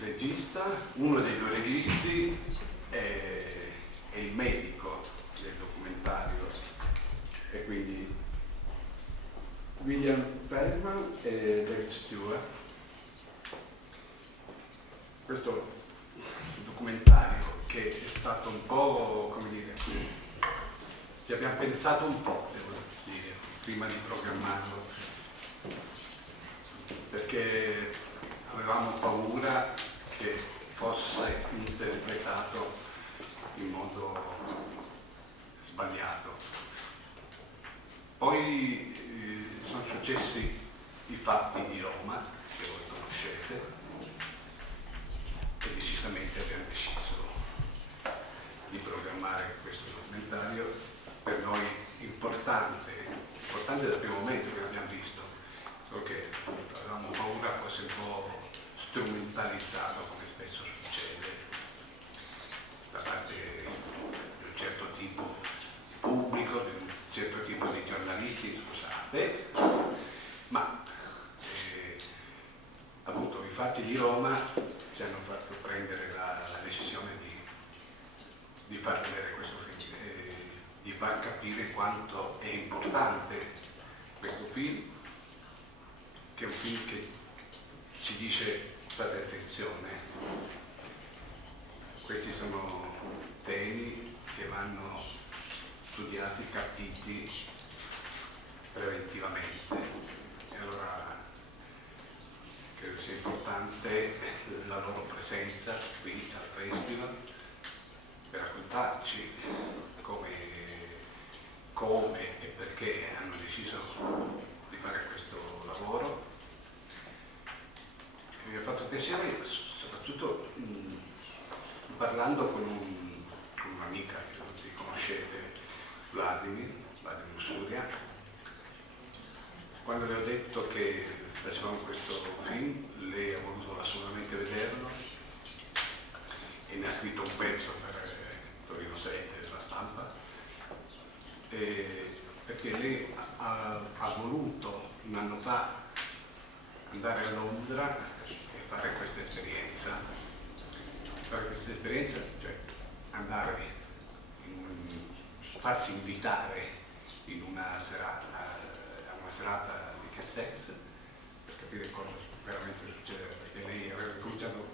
regista, uno dei due registi è il medico del documentario, e quindi William Fairman e David Stuart. Questo documentario che è stato un po', come dire, ci abbiamo pensato un po', devo dire, prima di programmarlo, perché avevamo paura che fosse interpretato in modo sbagliato. Poi sono successi i fatti di Roma, che voi conoscete, e decisamente abbiamo deciso di programmare questo documentario, per noi importante dal primo momento che l'abbiamo visto, solo che avevamo paura fosse un po' strumentalizzato, come spesso succede, da parte di un certo tipo pubblico, di un certo tipo di giornalisti, scusate, ma appunto i fatti di Roma ci hanno fatto prendere la decisione di far vedere questo film, di far capire quanto è importante questo film, che è un film che ci dice: fate attenzione, questi sono temi che vanno studiati, capiti preventivamente, e allora credo sia importante la loro presenza qui al festival per raccontarci come e perché hanno deciso di fare questo lavoro. Mi ha fatto piacere soprattutto parlando con un'amica che tutti conoscete, Vladimir Suria, quando le ho detto che facevamo questo film. Lei ha voluto assolutamente vederlo e ne ha scritto un pezzo per TORINO 7 della stampa, perché lei ha voluto un anno fa andare a Londra e fare questa esperienza, cioè andare farsi invitare in una serata di Chemsex per capire cosa veramente succede, perché lei aveva cominciato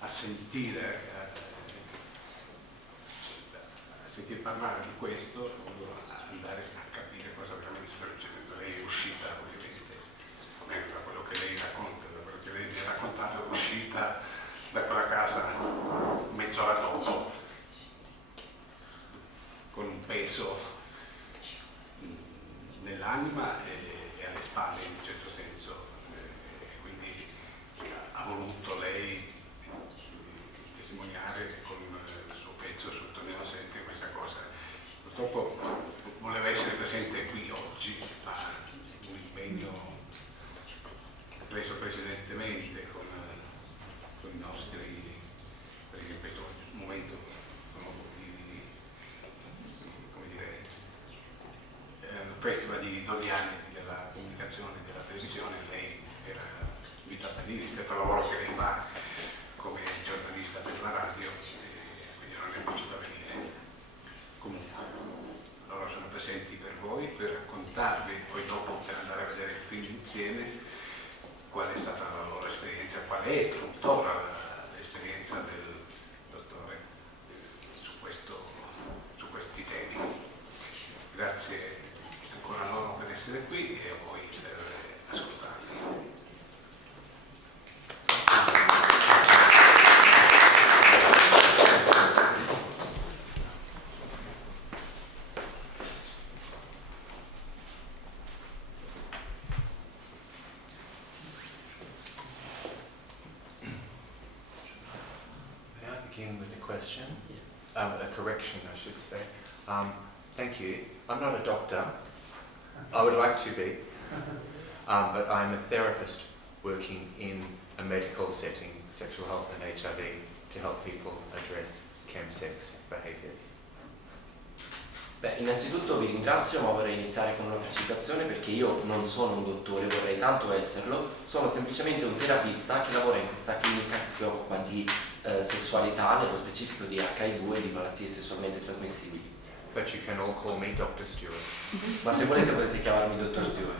a sentire parlare di questo, andare a capire cosa veramente sta succedendo. Lei è uscita, ovviamente, almeno da quello che lei racconta, da quello che lei mi ha raccontato, è uscita da quella casa mezz'ora dopo con un peso nell'anima e alle spalle, in un certo senso, quindi ha voluto lei testimoniare con il suo pezzo sul TORINO 7 questa cosa. Purtroppo voleva essere presente qui oggi, ma un impegno preso precedentemente con i nostri, perché in questo momento sono un festival di 12 anni della comunicazione e della televisione. Lei era invitata lì rispetto al lavoro che lei fa come giornalista per la radio, quindi non è potuta venire. Comunque, loro sono presenti per voi, per raccontarvi, poi dopo per andare a vedere il film insieme, qual è stata la loro esperienza, qual è tuttora l'esperienza del dottore su questi temi. Grazie ancora a loro per essere qui e a voi per ascoltarmi. Question, a correction I should say. Thank you. I'm not a doctor. I would like to be, but I'm a therapist working in a medical setting, sexual health and HIV, to help people address chemsex behaviors. Beh, innanzitutto vi ringrazio, ma vorrei iniziare con una precisazione, perché io non sono un dottore, vorrei tanto esserlo, sono semplicemente un terapista che lavora in questa clinica che si occupa di sessualità, nello specifico di HIV e di malattie sessualmente trasmissibili. But you can all call me Dr. Stuart. Ma se volete potete chiamarmi Dottor Stuart.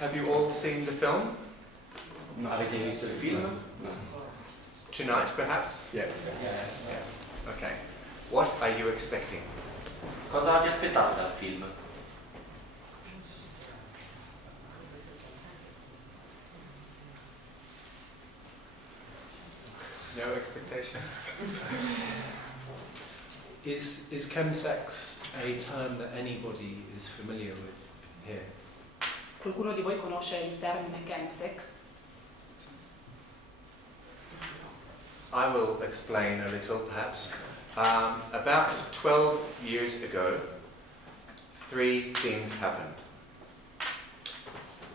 Have you all seen the film? No. Avete visto il film? No. Tonight, perhaps? Yes. Yes. Okay. What are you expecting? Cosa vi aspettate dal film? No expectation? Is chemsex a term that anybody is familiar with here? Qualcuno di voi conosce il termine chemsex? I will explain a little, perhaps. About 12 years ago, 3 things happened.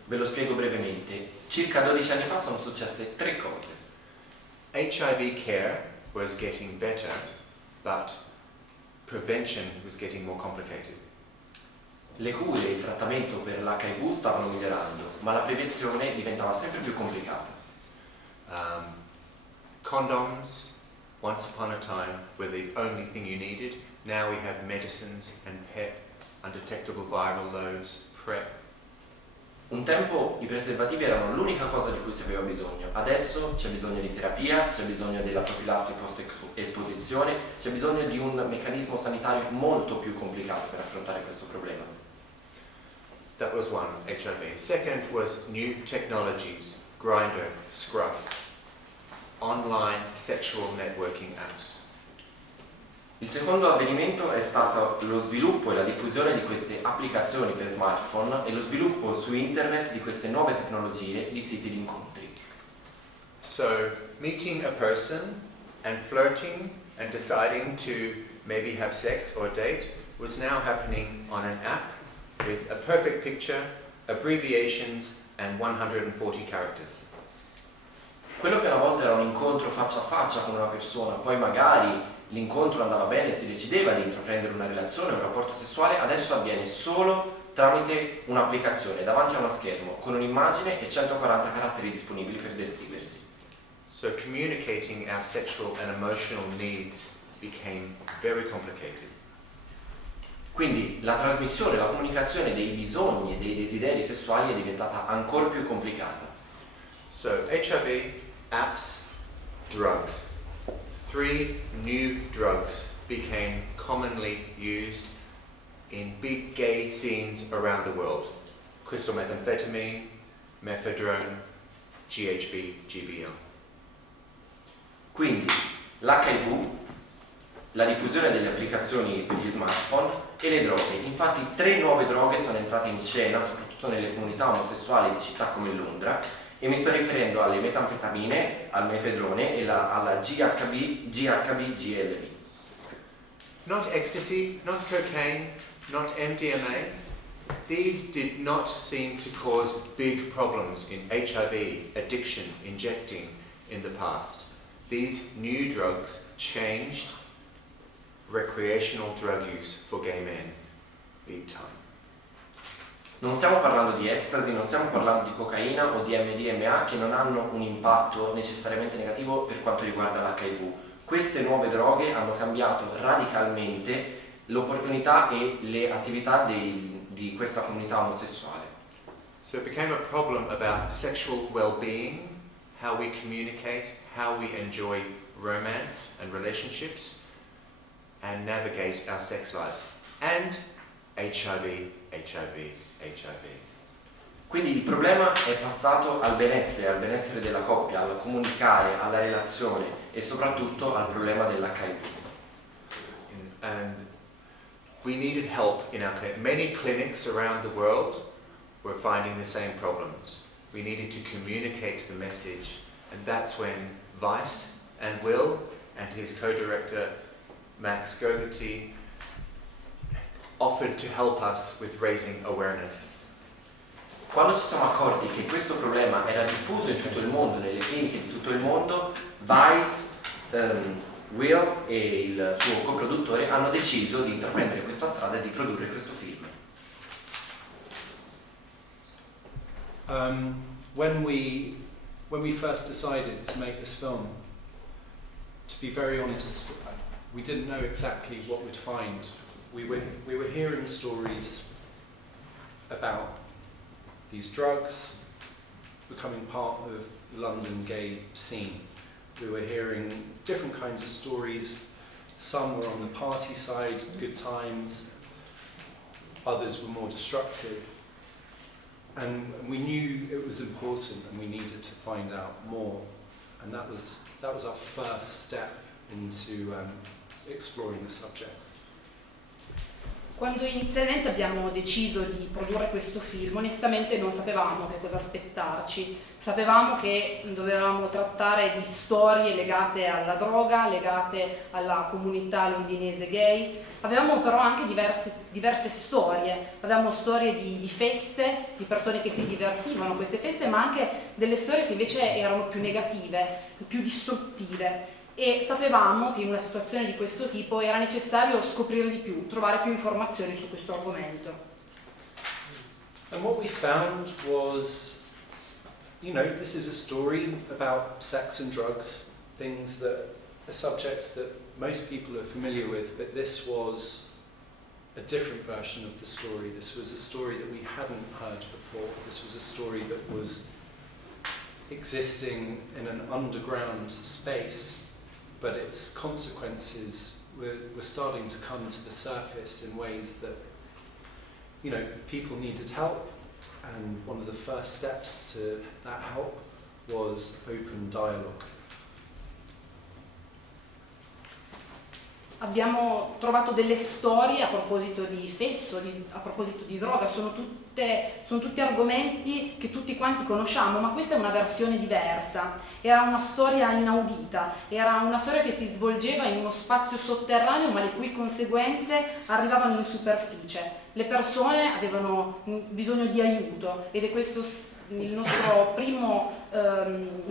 Ve lo spiego brevemente. Circa 12 anni fa sono successe 3 cose. HIV care was getting better, but prevention was getting more complicated. Le cure e il trattamento per l'HIV stavano migliorando, ma la prevenzione diventava sempre più complicata. Condoms, once upon a time, were the only thing you needed. Now we have medicines and PEP, undetectable viral loads, PrEP. Un tempo i preservativi erano l'unica cosa di cui si aveva bisogno, adesso c'è bisogno di terapia, c'è bisogno della profilassi post-esposizione, c'è bisogno di un meccanismo sanitario molto più complicato per affrontare questo problema. That was one, HIV. Second was new technologies, Grindr, Scruff, online sexual networking apps. Il secondo avvenimento è stato lo sviluppo e la diffusione di queste applicazioni per smartphone e lo sviluppo su internet di queste nuove tecnologie di siti di incontri. So, meeting a person and flirting and deciding to maybe have sex or date was now happening on an app with a perfect picture, abbreviations and 140 characters. Quello che una volta era un incontro faccia a faccia con una persona, poi magari l'incontro andava bene e si decideva di intraprendere una relazione o un rapporto sessuale, adesso avviene solo tramite un'applicazione davanti a uno schermo con un'immagine e 140 caratteri disponibili per descriversi. So communicating our sexual and emotional needs became very complicated. Quindi la trasmissione, la comunicazione dei bisogni e dei desideri sessuali è diventata ancora più complicata. So HIV, apps, drugs. 3 new drugs became commonly used in big gay scenes around the world. Crystal methamphetamine, methadone, GHB, GBL. Quindi l'HIV, la diffusione delle applicazioni per gli smartphone e le droghe. Infatti 3 nuove droghe sono entrate in scena, soprattutto nelle comunità omosessuali di città come Londra, e mi sto riferendo alle metanfetamine, al mefedrone e alla GHB, GLBT. Not ecstasy, not cocaine, not MDMA. These did not seem to cause big problems in HIV addiction injecting in the past. These new drugs changed recreational drug use for gay men big time. Non stiamo parlando di ecstasy, non stiamo parlando di cocaina o di MDMA che non hanno un impatto necessariamente negativo per quanto riguarda l'HIV. Queste nuove droghe hanno cambiato radicalmente l'opportunità e le attività di questa comunità omosessuale. So it became a problem about sexual well-being, how we communicate, how we enjoy romance and relationships, and navigate our sex lives. And HIV. Quindi il problema è passato al benessere della coppia, al comunicare, alla relazione e soprattutto al problema dell'HIV. And we needed help in our clinic. Many clinics around the world were finding the same problems. We needed to communicate the message, and that's when Vice and Will and his co-director Max GLBT offered to help us with raising awareness. Quando ci siamo accorti che questo problema era diffuso in tutto il mondo, nelle cliniche di tutto il mondo, Vice, Will e il suo coproduttore hanno deciso di intraprendere questa strada e di produrre questo film. When we first decided to make this film, to be very honest, we didn't know exactly what we'd find. We were hearing stories about these drugs becoming part of the London gay scene. We were hearing different kinds of stories. Some were on the party side, good times. Others were more destructive. And we knew it was important and we needed to find out more. And that was our first step into exploring the subject. Quando inizialmente abbiamo deciso di produrre questo film, onestamente non sapevamo che cosa aspettarci. Sapevamo che dovevamo trattare di storie legate alla droga, legate alla comunità londinese gay. Avevamo però anche diverse storie. Avevamo storie di feste, di persone che si divertivano a queste feste, ma anche delle storie che invece erano più negative, più distruttive. E sapevamo che in una situazione di questo tipo era necessario scoprire di più, trovare più informazioni su questo argomento. And what we found was, this is a story about sex and drugs, a subject that most people are familiar with, but this was a different version of the story. This was a story that we hadn't heard before. This was a story that was existing in an underground space, but its consequences were starting to come to the surface in ways that, people needed help, and one of the first steps to that help was open dialogue. Abbiamo trovato delle storie a proposito di sesso, a proposito di droga, sono tutti argomenti che tutti quanti conosciamo, ma questa è una versione diversa. Era una storia inaudita, era una storia che si svolgeva in uno spazio sotterraneo, ma le cui conseguenze arrivavano in superficie. Le persone avevano bisogno di aiuto ed è questo la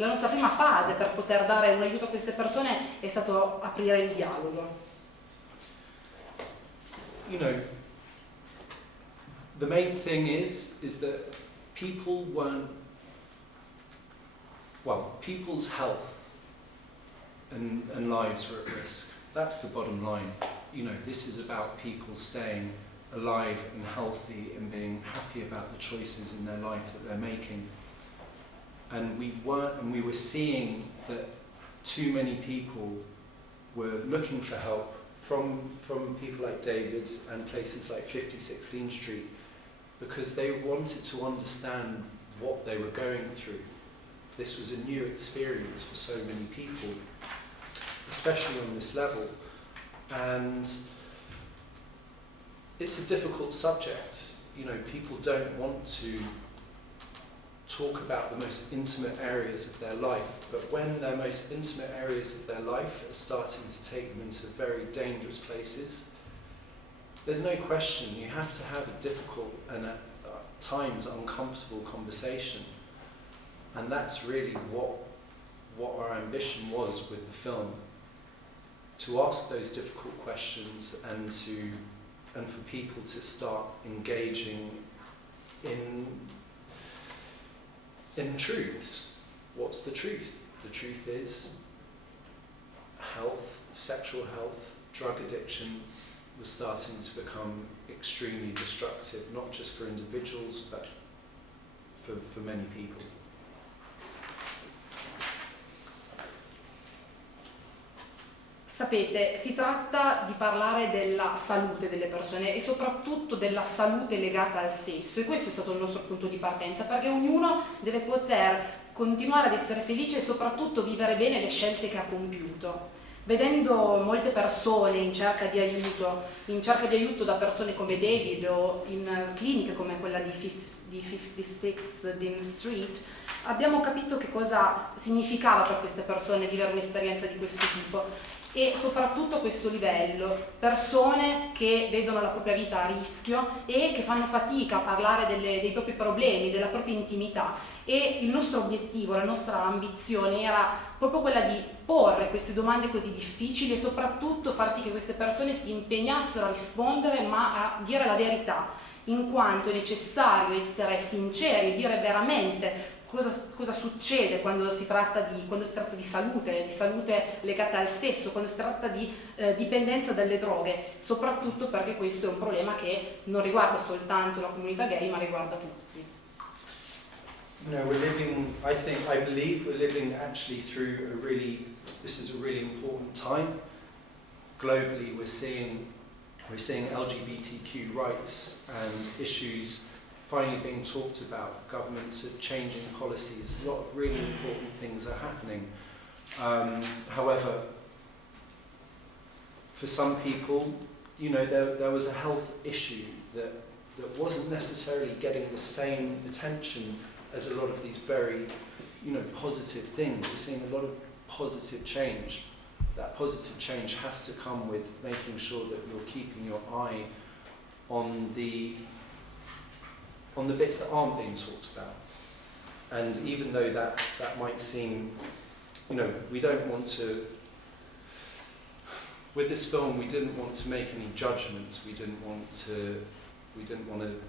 nostra prima fase per poter dare un aiuto a queste persone è stato aprire il dialogo. The main thing is that people's health and lives were at risk. That's the bottom line. This is about people staying alive and healthy and being happy about the choices in their life that they're making. And we were seeing that too many people were looking for help from people like David and places like 5016 Street, because they wanted to understand what they were going through. This was a new experience for so many people, especially on this level. And it's a difficult subject. People don't want to talk about the most intimate areas of their life, but when their most intimate areas of their life are starting to take them into very dangerous places, there's no question you have to have a difficult and at times uncomfortable conversation. And that's really what our ambition was with the film, to ask those difficult questions and for people to start engaging in truths. What's the truth? The truth is health, sexual health, drug addiction was starting to become extremely destructive, not just for individuals, but for many people. Sapete, si tratta di parlare della salute delle persone e soprattutto della salute legata al sesso, e questo è stato il nostro punto di partenza, perché ognuno deve poter continuare ad essere felice e soprattutto vivere bene le scelte che ha compiuto. Vedendo molte persone in cerca di aiuto da persone come David o in cliniche come quella di 56 Street, abbiamo capito che cosa significava per queste persone vivere un'esperienza di questo tipo. E soprattutto a questo livello, persone che vedono la propria vita a rischio e che fanno fatica a parlare dei propri problemi, della propria intimità, e il nostro obiettivo, la nostra ambizione era proprio quella di porre queste domande così difficili e soprattutto far sì che queste persone si impegnassero a rispondere, ma a dire la verità, in quanto è necessario essere sinceri e dire veramente cosa succede quando si tratta di salute legata al sesso, quando si tratta di dipendenza dalle droghe, soprattutto perché questo è un problema che non riguarda soltanto la comunità gay, ma riguarda tutti. No, I believe we're living actually through this is a really important time. Globally, we're seeing LGBTQ rights and issues finally being talked about. Governments are changing policies. A lot of really important things are happening. However, for some people, there was a health issue that wasn't necessarily getting the same attention as a lot of these very, positive things. We're seeing a lot of positive change. That positive change has to come with making sure that you're keeping your eye on the bits that aren't being talked about. And even though that might seem, we don't want to, with this film, we didn't want to make any judgments. We didn't want to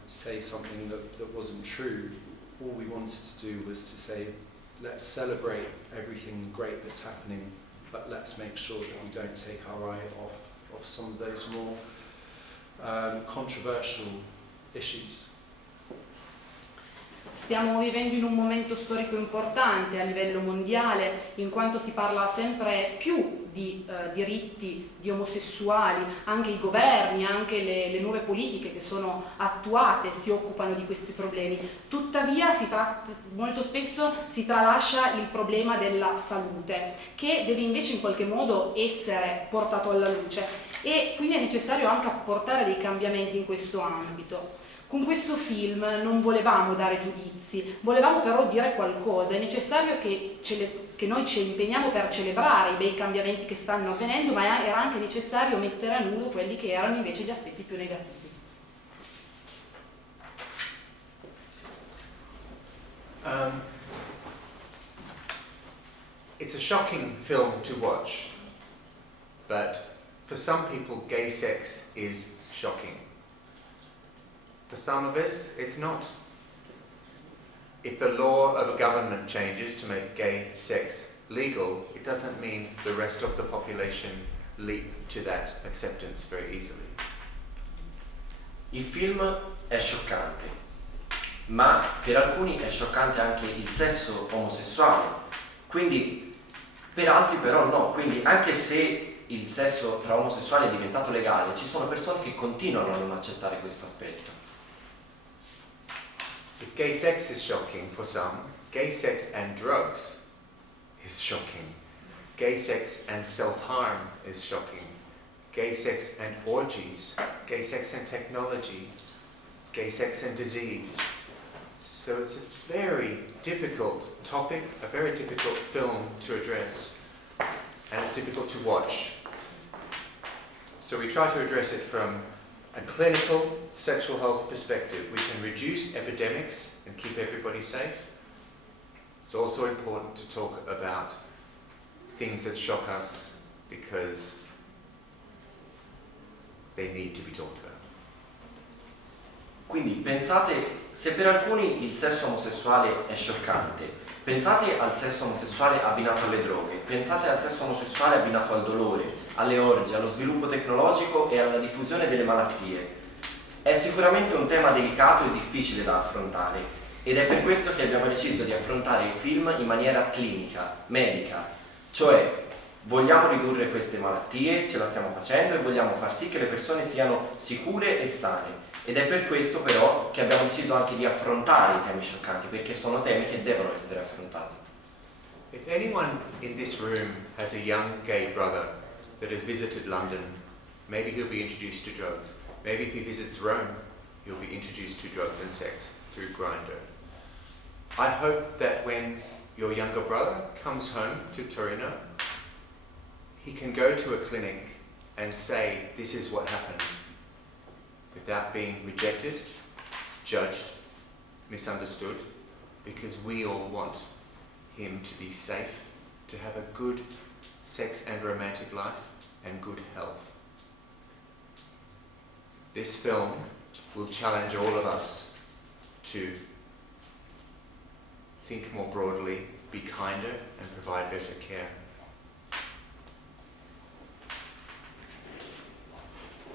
say something that wasn't true. All we wanted to do was to say, let's celebrate everything great that's happening, but let's make sure that we don't take our eye off some of those more controversial issues. Stiamo vivendo in un momento storico importante a livello mondiale, in quanto si parla sempre più di diritti di omosessuali, anche i governi, anche le nuove politiche che sono attuate si occupano di questi problemi. Tuttavia molto spesso si tralascia il problema della salute, che deve invece in qualche modo essere portato alla luce, e quindi è necessario anche apportare dei cambiamenti in questo ambito. Con questo film non volevamo dare giudizi, volevamo però dire qualcosa. È necessario che noi ci impegniamo per celebrare i bei cambiamenti che stanno avvenendo, ma era anche necessario mettere a nudo quelli che erano invece gli aspetti più negativi. It's a shocking film to watch, but for some people gay sex is shocking. For some of us, it's not. If the law of a government changes to make gay sex legal, it doesn't mean the rest of the population leap to that acceptance very easily. Il film è scioccante, ma per alcuni è scioccante anche il sesso omosessuale, quindi per altri però no, quindi anche se il sesso tra omosessuali è diventato legale, ci sono persone che continuano a non accettare questo aspetto. If gay sex is shocking for some, gay sex and drugs is shocking. Gay sex and self-harm is shocking. Gay sex and orgies, gay sex and technology, gay sex and disease. So it's a very difficult topic, a very difficult film to address, and it's difficult to watch. So we try to address it from a clinical sexual health perspective. We can reduce epidemics and keep everybody safe. It's also important to talk about things that shock us because they need to be talked about. Quindi pensate, se per alcuni il sesso omosessuale è scioccante, pensate al sesso omosessuale abbinato alle droghe, pensate al sesso omosessuale abbinato al dolore, alle orge, allo sviluppo tecnologico e alla diffusione delle malattie. È sicuramente un tema delicato e difficile da affrontare, ed è per questo che abbiamo deciso di affrontare il film in maniera clinica, medica, cioè vogliamo ridurre queste malattie, ce la stiamo facendo, e vogliamo far sì che le persone siano sicure e sane. Ed è per questo però che abbiamo deciso anche di affrontare i temi scioccanti, perché sono temi che devono essere affrontati. If anyone in this room has a young gay brother that has visited London, maybe he'll be introduced to drugs. Maybe if he visits Rome, he'll be introduced to drugs and sex through Grindr. I hope that when your younger brother comes home to Torino, he can go to a clinic and say, this is what happened, without being rejected, judged, misunderstood, because we all want him to be safe, to have a good sex and romantic life and good health. This film will challenge all of us to think more broadly, be kinder, and provide better care.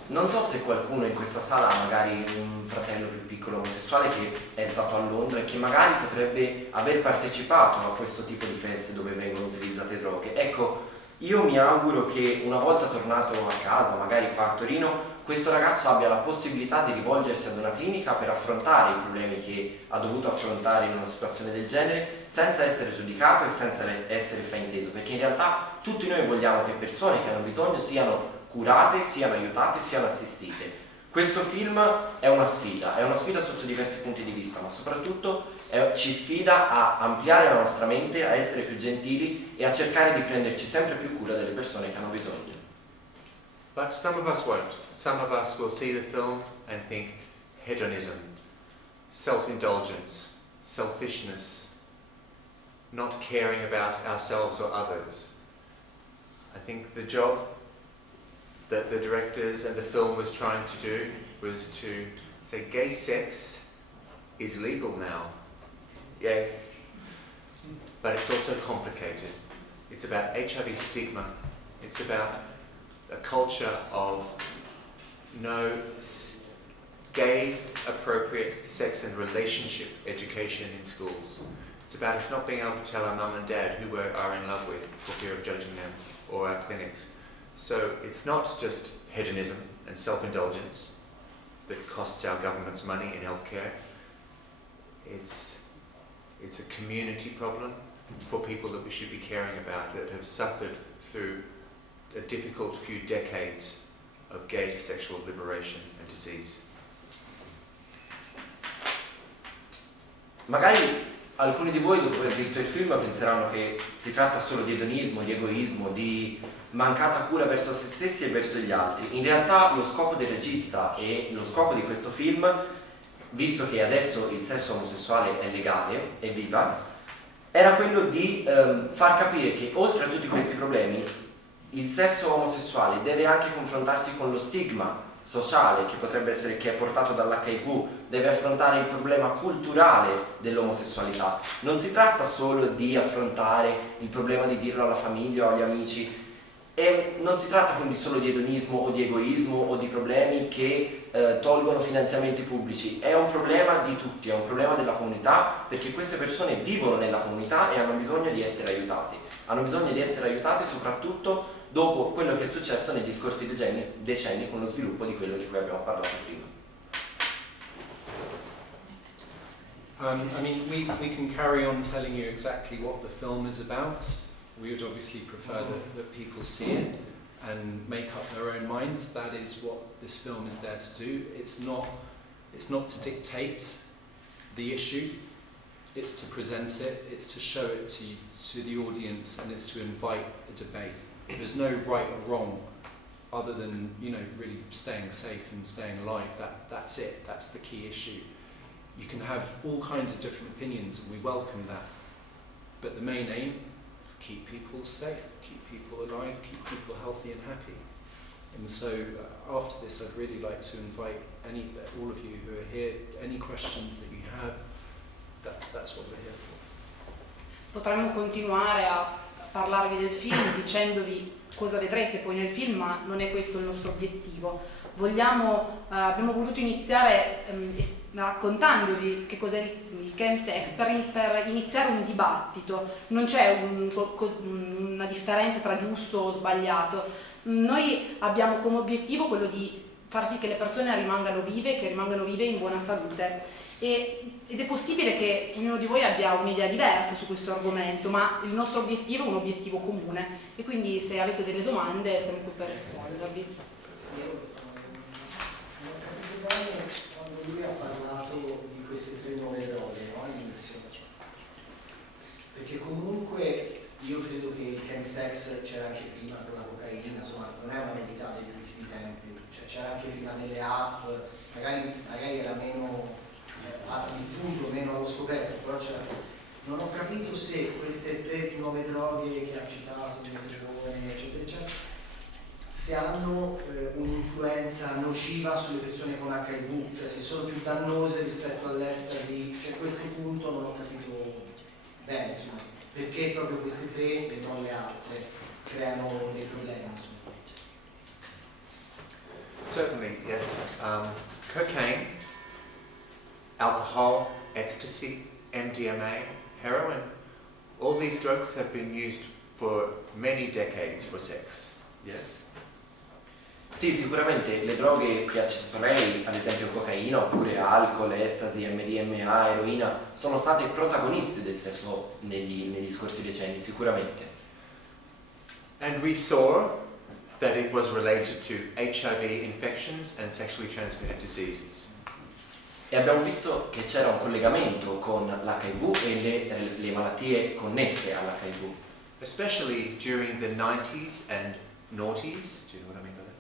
Non so se qualcuno in questa sala ha magari un fratello più piccolo omosessuale che è stato a Londra e che magari potrebbe aver partecipato a questo tipo di feste dove vengono utilizzate droghe. Ecco, io mi auguro che una volta tornato a casa, magari qua a Torino, questo ragazzo abbia la possibilità di rivolgersi ad una clinica per affrontare i problemi che ha dovuto affrontare in una situazione del genere senza essere giudicato e senza essere frainteso, perché in realtà tutti noi vogliamo che persone che hanno bisogno siano curate, siano aiutate, siano assistite. Questo film è una sfida sotto diversi punti di vista, ma soprattutto ci sfida a ampliare la nostra mente, a essere più gentili e a cercare di prenderci sempre più cura delle persone che hanno bisogno. But some of us won't. Some of us will see the film and think hedonism, self-indulgence, selfishness, not caring about ourselves or others. I think the job that the directors and the film was trying to do was to say gay sex is legal now. Yay. But it's also complicated. It's about HIV stigma. It's about a culture of no gay appropriate sex and relationship education in schools. It's about us not being able to tell our mum and dad who we are in love with for fear of judging them, or our clinics. So it's not just hedonism and self-indulgence that costs our governments money in healthcare. It's a community problem for people that we should be caring about, that have suffered through a difficult few decades of gay sexual liberation and disease. Magari alcuni di voi, dopo aver visto il film, penseranno che si tratta solo di edonismo, di egoismo, di mancata cura verso se stessi e verso gli altri. In realtà lo scopo del regista e lo scopo di questo film, visto che adesso il sesso omosessuale è legale, evviva, era quello di far capire che oltre a tutti questi problemi il sesso omosessuale deve anche confrontarsi con lo stigma sociale che potrebbe essere, che è portato dall'HIV, deve affrontare il problema culturale dell'omosessualità. Non si tratta solo di affrontare il problema di dirlo alla famiglia o agli amici, e non si tratta quindi solo di edonismo o di egoismo o di problemi che tolgono finanziamenti pubblici. È un problema di tutti, è un problema della comunità, perché queste persone vivono nella comunità e hanno bisogno di essere aiutate. Hanno bisogno di essere aiutate soprattutto dopo quello che è successo negli scorsi decenni con lo sviluppo di quello di cui abbiamo parlato prima. I mean, we can carry on telling you exactly what the film is about. We would obviously prefer that people see it and make up their own minds. That is what this film is there to do. It's not to dictate the issue. It's to present it. It's to show it to the audience, and it's to invite a debate. There's no right or wrong, other than really staying safe and staying alive. That's it. That's the key issue. You can have all kinds of different opinions, and we welcome that. But the main aim: keep people safe, keep people alive, keep people healthy and happy. And so after this, I'd really like to invite all of you who are here, any questions that you have, that's what we're here for. Potremmo continuare a parlarvi del film dicendovi cosa vedrete poi nel film, ma non è questo il nostro obiettivo. Abbiamo voluto iniziare raccontandovi che cos'è il Chemsex per iniziare un dibattito. Non c'è una differenza tra giusto o sbagliato. Noi abbiamo come obiettivo quello di far sì che le persone rimangano vive in buona salute. Ed è possibile che ognuno di voi abbia un'idea diversa su questo argomento, ma il nostro obiettivo è un obiettivo comune, e quindi se avete delle domande siamo qui per rispondervi. Quando lui ha parlato di queste tre nuove droghe, no, all'inizio, perché comunque io credo che il chemsex c'era anche prima con la cocaina, insomma non è una novità degli ultimi tempi, cioè c'era anche prima nelle app, magari era meno diffuso, meno allo scoperto, però c'era. Non ho capito se queste tre nuove droghe che ha citato, eccetera, eccetera, se hanno un'influenza nociva sulle persone con HIV, cioè se sono più dannose rispetto all'estasi, cioè a questo punto non ho capito bene, insomma, perché proprio queste tre e non le altre creano dei problemi. Insomma. Certainly, yes. Cocaine, alcohol, ecstasy, MDMA, heroin, all these drugs have been used for many decades for sex. Yes? Sì, sicuramente le droghe che ha citato lei, ad esempio cocaina, oppure alcol, estasi, MDMA, eroina, sono state protagoniste del sesso negli scorsi decenni, sicuramente. And we saw that it was related to HIV infections and sexually transmitted diseases. E abbiamo visto che c'era un collegamento con l'HIV e le malattie connesse all'HIV. Especially during the 90s and noughties. Do you know what I mean by that?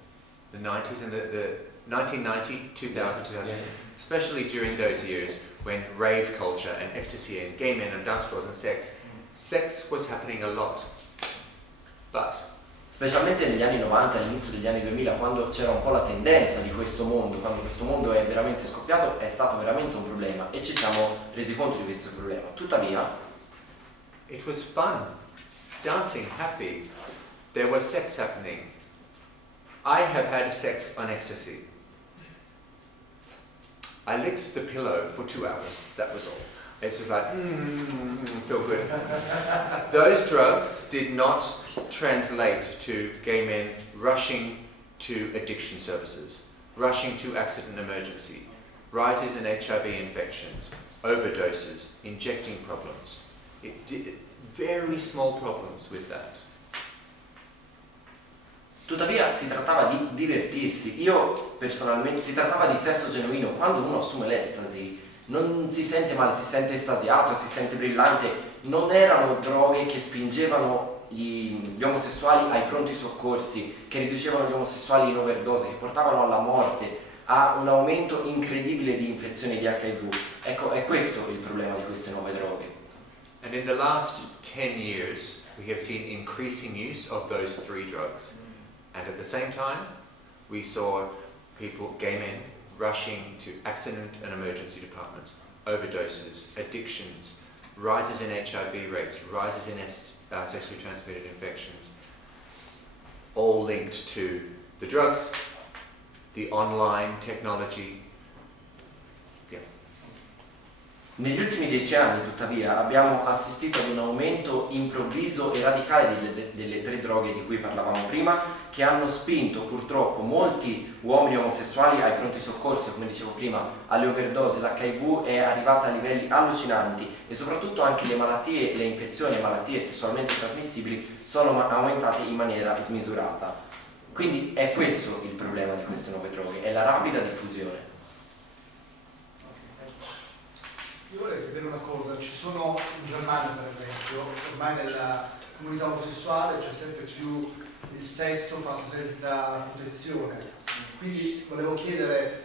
The 90s and the 1990, 2000, 2000. Yeah. Especially during those years when rave culture and ecstasy and gay men and dance floors and sex was happening a lot. But Specialmente negli anni 90, all'inizio degli anni 2000, quando c'era un po' la tendenza di questo mondo, quando questo mondo è veramente scoppiato, è stato veramente un problema e ci siamo resi conto di questo problema. Tuttavia, it was fun, dancing, happy. There was sex happening. I have had sex on ecstasy. I licked the pillow for 2 hours, that was all. It's just like, feel good. Those drugs did not translate to gay men rushing to addiction services, rushing to accident emergency, rises in HIV infections, overdoses, injecting problems. It did very small problems with that. tuttavia si trattava di divertirsi. Io personalmente, si trattava di sesso genuino. Quando uno assume l'estasi non si sente male, si sente estasiato, si sente brillante. Non erano droghe che spingevano gli omosessuali ai pronti soccorsi, che riducevano gli omosessuali in overdose, che portavano alla morte, a un aumento incredibile di infezioni di HIV. Ecco, è questo il problema di queste nuove droghe. And in the last 10 years, we have seen increasing use of those 3 drugs. And at the same time, we saw people, gay men, rushing to accident and emergency departments, overdoses, addictions, rises in HIV rates, rises in sexually transmitted infections, all linked to the drugs, the online technology. Yeah. Negli ultimi 10 anni, tuttavia, abbiamo assistito ad un aumento improvviso e radicale delle 3 droghe di cui parlavamo prima, che hanno spinto purtroppo molti uomini omosessuali ai pronti soccorsi, come dicevo prima, alle overdose. L'HIV è arrivata a livelli allucinanti e soprattutto anche le malattie, le infezioni e malattie sessualmente trasmissibili sono aumentate in maniera smisurata. Quindi è questo il problema di queste nuove droghe, è la rapida diffusione. Io vorrei chiedere una cosa, ci sono in Germania per esempio, ormai nella comunità omosessuale c'è sempre più il sesso fatto senza protezione, quindi volevo chiedere,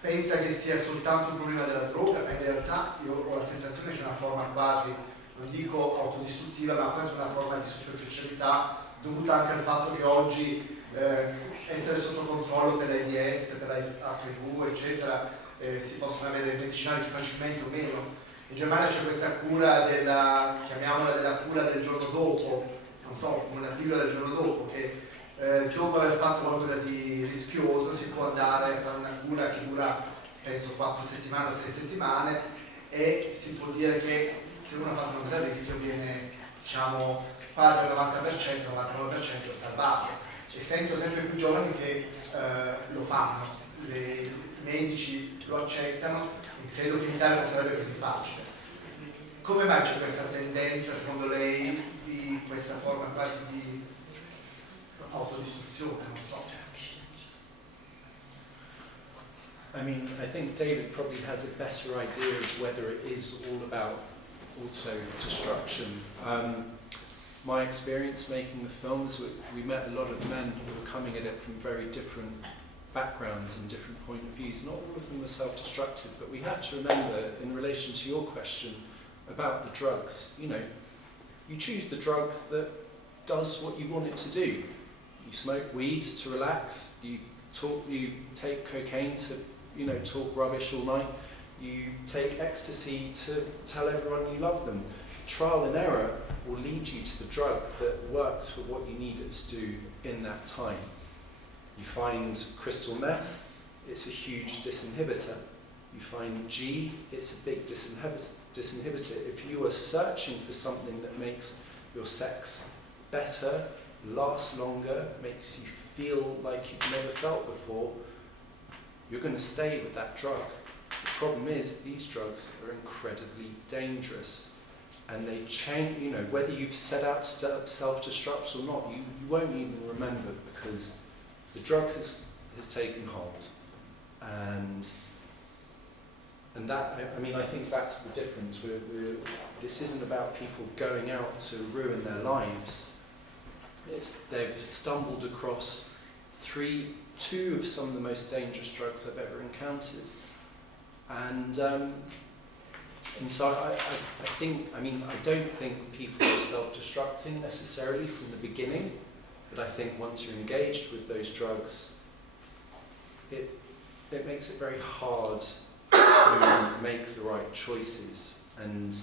pensa che sia soltanto un problema della droga? Ma in realtà io ho la sensazione che c'è una forma quasi, non dico autodistruttiva, ma quasi una forma di superficialità dovuta anche al fatto che oggi essere sotto controllo per l'AIDS, per l'HIV eccetera, si possono avere medicinali più facilmente o meno. In Germania c'è questa cura chiamiamola della cura del giorno dopo, non so, come una pillola del giorno dopo, che dopo aver fatto qualcosa di rischioso si può andare a fare una cura che dura penso 4 settimane o 6 settimane e si può dire che se uno ha fatto una cosa a rischio viene diciamo quasi al 90%, 99% salvato. E sento sempre più giovani che lo fanno. I medici lo accettano, credo che in Italia non sarebbe così facile. Come mai c'è questa tendenza, secondo lei, di questa forma quasi di autodistruzione? Non so. I mean, I think David probably has a better idea of whether it is all about also destruction. My experience making the films, we met a lot of men who were coming at it from very different backgrounds and different point of views. Not all of them were self-destructive, but we have to remember, in relation to your question about the drugs, you know, you choose the drug that does what you want it to do. You smoke weed to relax. You take cocaine to, talk rubbish all night. You take ecstasy to tell everyone you love them. Trial and error will lead you to the drug that works for what you need it to do in that time. You find crystal meth, it's a huge disinhibitor. You find G, it's a big disinhibitor. If you are searching for something that makes your sex better, last longer, makes you feel like you've never felt before, you're going to stay with that drug. The problem is these drugs are incredibly dangerous, and they change, whether you've set out to self-destruct or not, you won't even remember, because the drug has taken hold. And that, I think that's the difference. This isn't about people going out to ruin their lives. They've stumbled across two of some of the most dangerous drugs I've ever encountered. And so I don't think people are self-destructing necessarily from the beginning, but I think once you're engaged with those drugs, it makes it very hard to make the right choices, and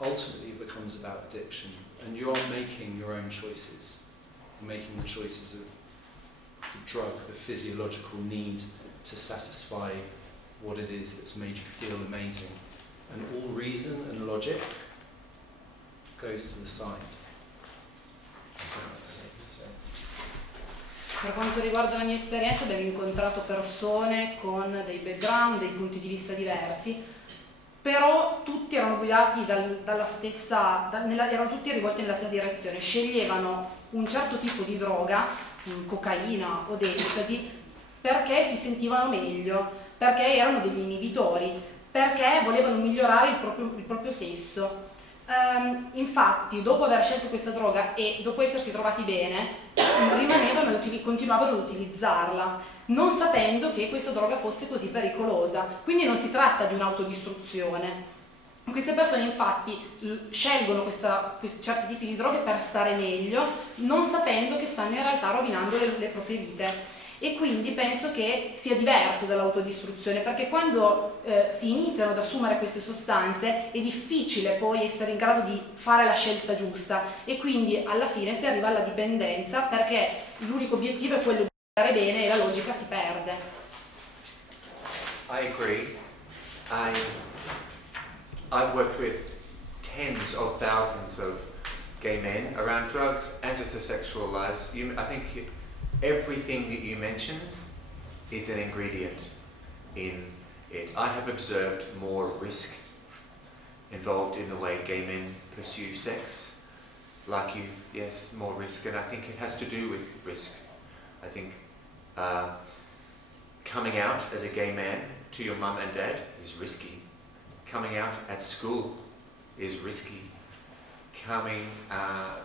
ultimately it becomes about addiction, and you're making your own choices. You're making the choices of the drug, the physiological need to satisfy what it is that's made you feel amazing, and all reason and logic goes to the side. Per quanto riguarda la mia esperienza, abbiamo incontrato persone con dei background, dei punti di vista diversi, però tutti erano guidati erano tutti rivolti nella stessa direzione, sceglievano un certo tipo di droga, cocaina o ecstasy, perché si sentivano meglio, perché erano degli inibitori, perché volevano migliorare il proprio sesso. Infatti, dopo aver scelto questa droga e dopo essersi trovati bene, rimanevano e continuavano ad utilizzarla, non sapendo che questa droga fosse così pericolosa. Quindi non si tratta di un'autodistruzione. Queste persone infatti scelgono certi tipi di droghe per stare meglio, non sapendo che stanno in realtà rovinando le proprie vite. E quindi penso che sia diverso dall'autodistruzione, perché quando si iniziano ad assumere queste sostanze è difficile poi essere in grado di fare la scelta giusta, e quindi alla fine si arriva alla dipendenza, perché l'unico obiettivo è quello di stare bene e la logica si perde. I agree. I've worked with tens of thousands of gay men around drugs and just their sexual lives. I think everything that you mentioned is an ingredient in it. I have observed more risk involved in the way gay men pursue sex. Like you, yes, more risk, and I think it has to do with risk. I think coming out as a gay man to your mum and dad is risky. Coming out at school is risky.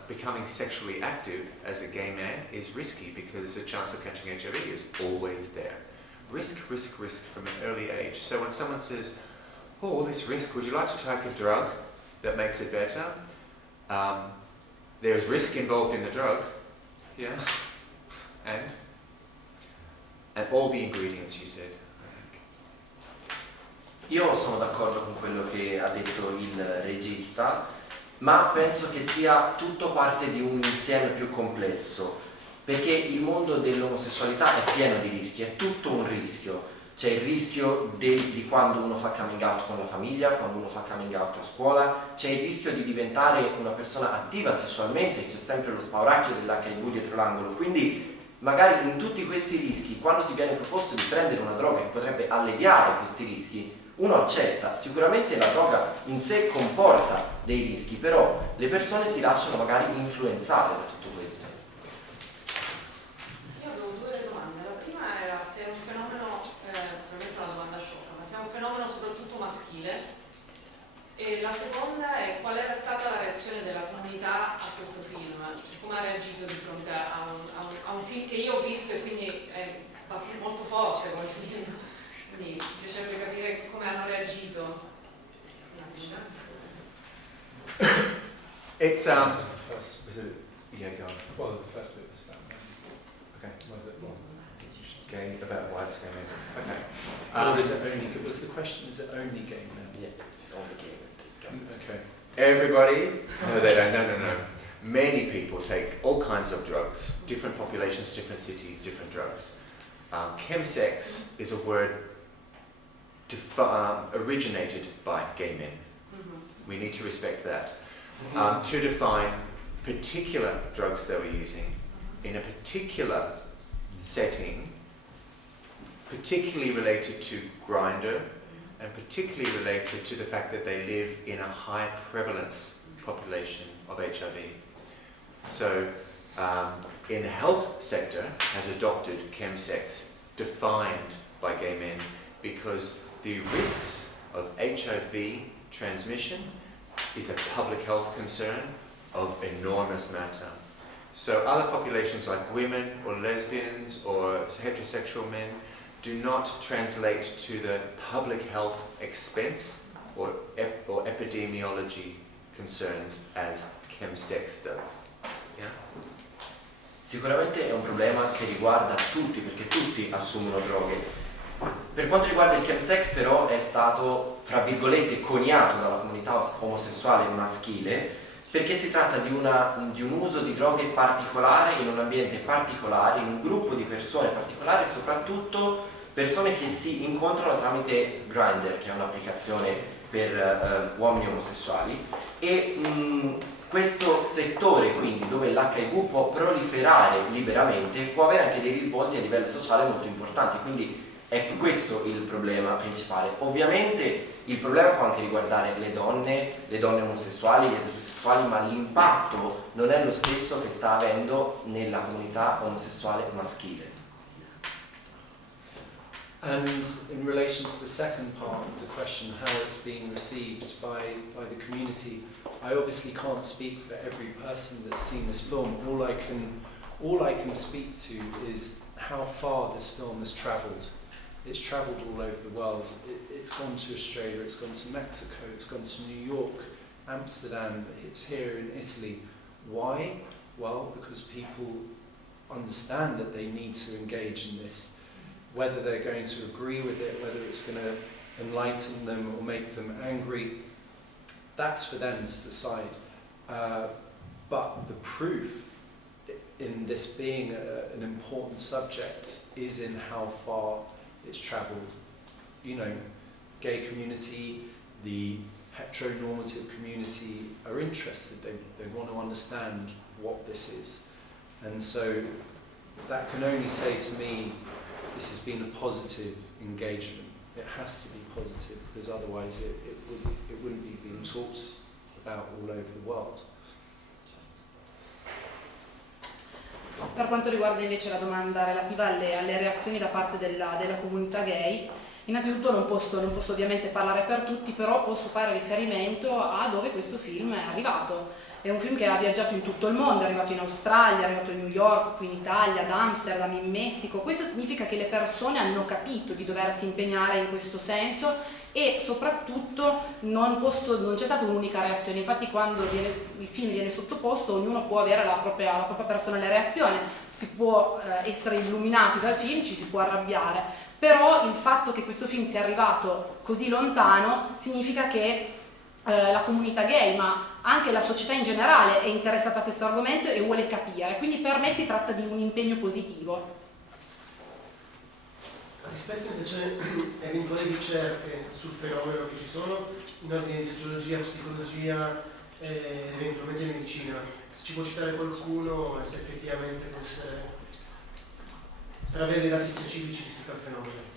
Becoming sexually active as a gay man is risky, because the chance of catching HIV is always there. Risk, risk, risk from an early age. So when someone says, oh, all this risk, would you like to take a drug that makes it better? There's risk involved in the drug, yeah, and all the ingredients you said. Io sono d'accordo con quello che ha detto il regista, ma penso che sia tutto parte di un insieme più complesso, perché il mondo dell'omosessualità è pieno di rischi, è tutto un rischio. C'è il rischio di quando uno fa coming out con la famiglia, quando uno fa coming out a scuola, c'è il rischio di diventare una persona attiva sessualmente, c'è sempre lo spauracchio dell'HIV dietro l'angolo, quindi magari in tutti questi rischi, quando ti viene proposto di prendere una droga che potrebbe alleviare questi rischi, uno accetta. Sicuramente la droga in sé comporta dei rischi, però le persone si lasciano magari influenzare da tutto questo. Io avevo due domande. La prima era se è un fenomeno, probabilmente una domanda sciocca, ma se è un fenomeno soprattutto maschile, e la seconda è qual era stata la reazione della comunità a questo film, come ha reagito di fronte a un film che io ho visto e quindi è molto forte quel film. Quindi mi piacerebbe capire come hanno reagito. It's yeah, go on. Well, the first bit was about men. whether Gay, about why it's gay men. Okay. or is it only? Was the question? Is it only gay men? Yeah, only gay men. Okay. Everybody? No, they don't. No. Many people take all kinds of drugs. Different populations, different cities, different drugs. Chemsex is a word originated by gay men. We need to respect that. To define particular drugs they were using in a particular setting, particularly related to grinder, and particularly related to the fact that they live in a high prevalence population of HIV. So, in the health sector, has adopted chemsex, defined by gay men, because the risks of HIV transmission is a public health concern of enormous matter. So other populations like women or lesbians or heterosexual men do not translate to the public health expense or epidemiology concerns as chemsex does. Yeah? Sicuramente è un problema che riguarda tutti, perché tutti assumono droghe. Per quanto riguarda il chemsex però è stato, fra virgolette, coniato dalla comunità omosessuale maschile, perché si tratta di un uso di droghe particolare, in un ambiente particolare, in un gruppo di persone particolari, soprattutto persone che si incontrano tramite Grindr, che è un'applicazione per uomini omosessuali, e questo settore quindi dove l'HIV può proliferare liberamente può avere anche dei risvolti a livello sociale molto importanti, quindi è questo il problema principale. Ovviamente il problema può anche riguardare le donne omosessuali, gli eterosessuali, ma l'impatto non è lo stesso che sta avendo nella comunità omosessuale maschile. And in relation to the second part of the question, how it's being received by the community, I obviously can't speak for every person that's seen this film. All I can speak to is how far this film has travelled. It's travelled all over the world. It's gone to Australia, it's gone to Mexico, it's gone to New York, Amsterdam, it's here in Italy. Why? Well, because people understand that they need to engage in this. Whether they're going to agree with it, whether it's going to enlighten them or make them angry, that's for them to decide. But the proof in this being an important subject is in how far it's travelled. You know, gay community, the heteronormative community are interested, they want to understand what this is. And so that can only say to me, this has been a positive engagement. It has to be positive, because otherwise it wouldn't be being talked about all over the world. Per quanto riguarda invece la domanda relativa alle reazioni da parte della comunità gay, innanzitutto non posso ovviamente parlare per tutti, però posso fare riferimento a dove questo film è arrivato. È un film che ha viaggiato in tutto il mondo, è arrivato in Australia, è arrivato a New York, qui in Italia, ad Amsterdam, in Messico. Questo significa che le persone hanno capito di doversi impegnare in questo senso e soprattutto non c'è stata un'unica reazione. Infatti quando il film viene sottoposto ognuno può avere la propria personale reazione, si può essere illuminati dal film, ci si può arrabbiare, però il fatto che questo film sia arrivato così lontano significa che la comunità gay, ma anche la società in generale è interessata a questo argomento e vuole capire, quindi per me si tratta di un impegno positivo. Rispetto invece a eventuali ricerche sul fenomeno che ci sono in ordine di sociologia, psicologia e eventualmente medicina, se ci può citare qualcuno e se effettivamente può essere, per avere dei dati specifici rispetto al fenomeno.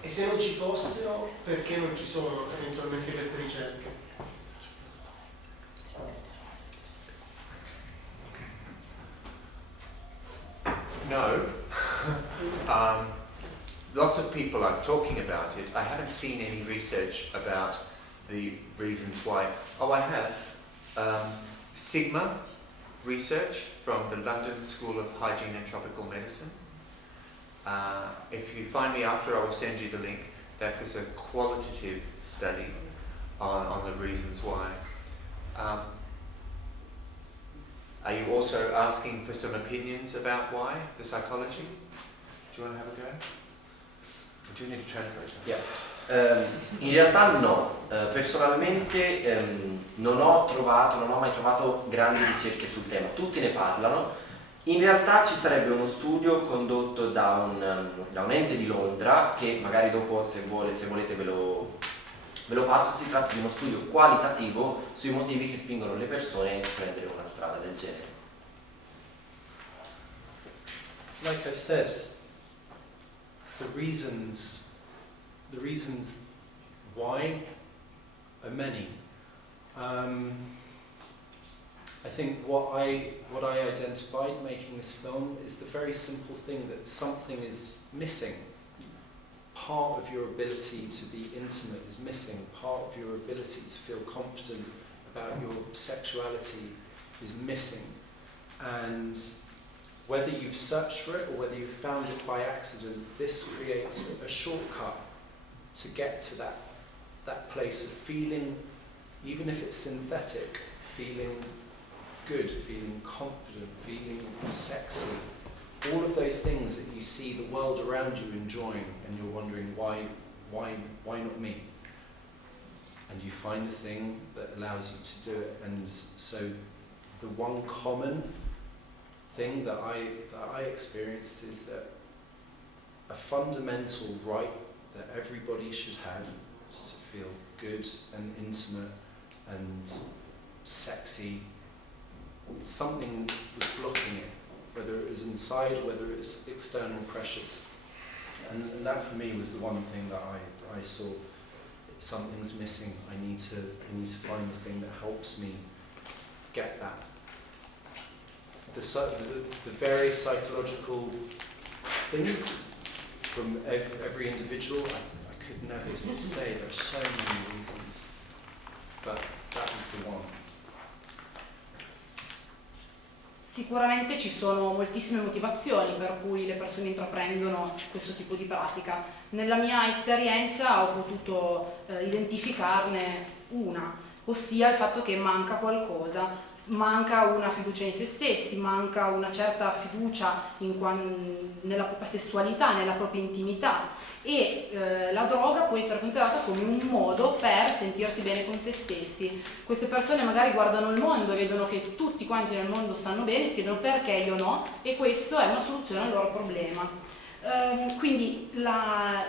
E se non ci fossero, perché non ci sono eventualmente queste ricerche? No. Lots of people are talking about it. I haven't seen any research about the reasons why. Oh, I have. Sigma research from the London School of Hygiene and Tropical Medicine. If you find me after, I will send you the link. That was a qualitative study on the reasons why. Are you also asking for some opinions about why, the psychology? Do you want to have a go? Or do you need a translator? Yeah. In realtà no, personalmente non ho mai trovato grandi ricerche sul tema, tutti ne parlano. In realtà ci sarebbe uno studio condotto da un ente di Londra, che magari dopo se volete ve lo passo. Si tratta di uno studio qualitativo sui motivi che spingono le persone a prendere una strada del genere. Like I said, the reasons why are many. I think what I identified making this film is the very simple thing that something is missing. Part of your ability to be intimate is missing. Part of your ability to feel confident about your sexuality is missing. And whether you've searched for it or whether you've found it by accident, this creates a shortcut to get to that place of feeling, even if it's synthetic, feeling good, feeling confident, feeling sexy. All of those things that you see the world around you enjoying, and you're wondering why not me? And you find the thing that allows you to do it. And so the one common thing that I experienced is that a fundamental right that everybody should have is to feel good and intimate and sexy. Something was blocking it, whether it was inside, whether it was external pressures. And that for me was the one thing that I saw. Something's missing. I need to find the thing that helps me get that. The various psychological things from every individual, I could never say. There are so many reasons, but that was the one. Sicuramente ci sono moltissime motivazioni per cui le persone intraprendono questo tipo di pratica. Nella mia esperienza ho potuto identificarne una, ossia il fatto che manca qualcosa, manca una fiducia in se stessi, manca una certa fiducia nella propria sessualità, nella propria intimità, e la droga può essere considerata come un modo per sentirsi bene con se stessi. Queste persone magari guardano il mondo e vedono che tutti quanti nel mondo stanno bene, si chiedono perché io no, e questo è una soluzione al loro problema. Quindi il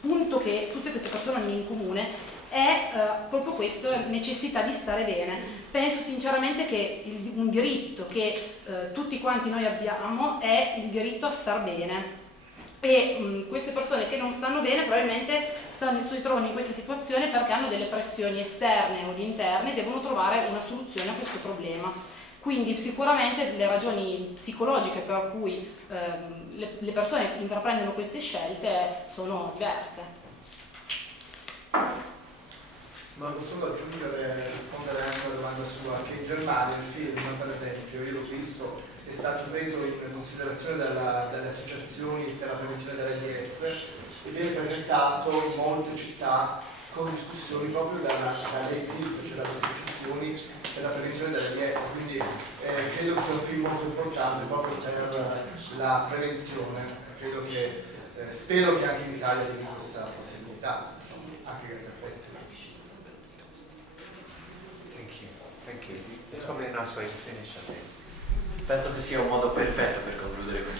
punto che tutte queste persone hanno in comune è proprio questo, necessità di stare bene. Penso sinceramente che un diritto che tutti quanti noi abbiamo è il diritto a star bene, e queste persone che non stanno bene probabilmente si trovano in questa situazione perché hanno delle pressioni esterne o interne e devono trovare una soluzione a questo problema. Quindi sicuramente le ragioni psicologiche per cui le persone intraprendono queste scelte sono diverse. Ma volevo solo aggiungere, rispondere anche alla domanda sua, che in Germania il film, per esempio, io l'ho visto, è stato preso in considerazione dalle associazioni per la prevenzione dell'AIDS e viene presentato in molte città con discussioni proprio dalle CIP, cioè dalle associazioni per la prevenzione dell'AIDS, quindi credo che sia un film molto importante proprio per la prevenzione. Credo che, spero che anche in Italia ci sia questa possibilità, anche grazie a questo. Thank you. It's probably a nice way to finish, I think. Penso che sia un modo perfetto per concludere questo